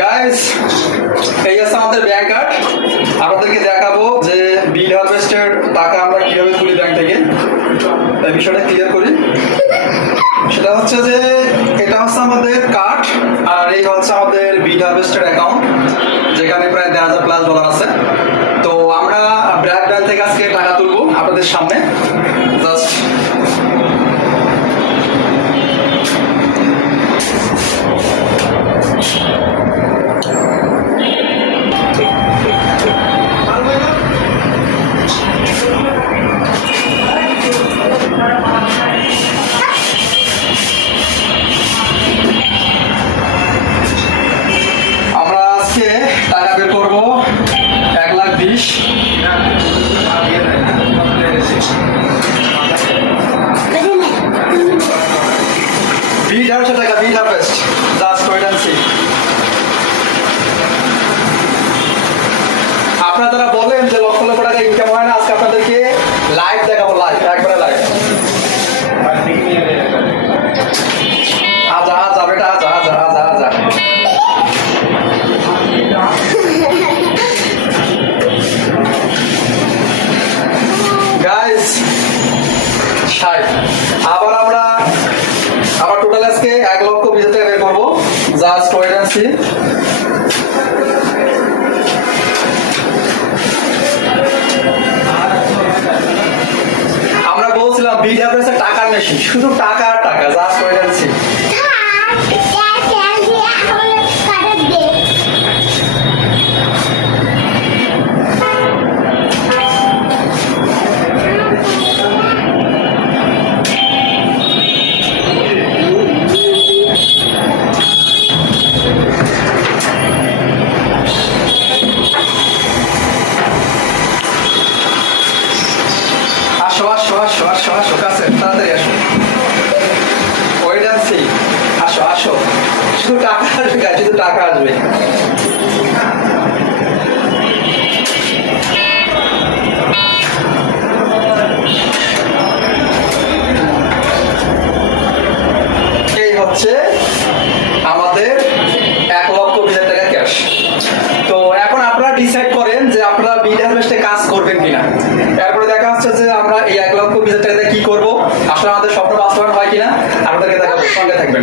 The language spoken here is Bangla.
গাইস, এই আছে আমাদের ব্যাংক কার্ড। আপনাদেরকে দেখাবো যে বিড হারভেস্টের টাকা আমরা কিভাবে তুলি ব্যাংক থেকে। এই বিষয়টা ক্লিয়ার করি। সেটা হচ্ছে যে এটা হচ্ছে আমাদের কার্ড, আর এই হচ্ছে আমাদের বিড হারভেস্টের অ্যাকাউন্ট, যেখানে প্রায় $1000+ আছে। তো আমরা ব্র্যাক ব্যাংক থেকে আজকে টাকা তুলবো আপনাদের সামনে। জাস্ট আমরা আজকে টাকা বের করবো 1,20,000। বিড হারভেস্ট টাকা, bid harvest, just wait and see. আপনারা যারা বলেন যে লক্ষ লক্ষ টাকা ইনকাম হয় না, আজকে আপনাদেরকে লাইভ দেখাবো, লাইভ, একবারে লাইভ। আজা আজা বেটা, আজা আজা আজা আজা। গাইস, আবার টোটাল আজকে 1,20,000 টাকা বের করবো। Just wait and see. আমরা বলছিলাম বিড হারভেস্টের টাকার মেশিন, শুধু টাকা আর টাকা। Just wait and see. আসো আসো আসো আসো আসো, কাছে তাড়াতাড়ি আসো। Wait and see. আসো আসো, শুধু টাকা আসবে guys, শুধু টাকা আসবে। এই হচ্ছে আমাদের 1,20,000 টাকা ক্যাশ। তো এখন আপনারা ডিসাইড করেন যে আপনারা বিড হারভেস্টে কাজ করবেন কিনা। এরপরে দেখা হচ্ছে যে আমরা এই 1,20,000 টাকা দিয়ে কি করবো, আসলে আমাদের স্বপ্ন বাস্তবায়ন হয় কিনা আপনাদেরকে দেখাবো। সঙ্গে থাকবেন।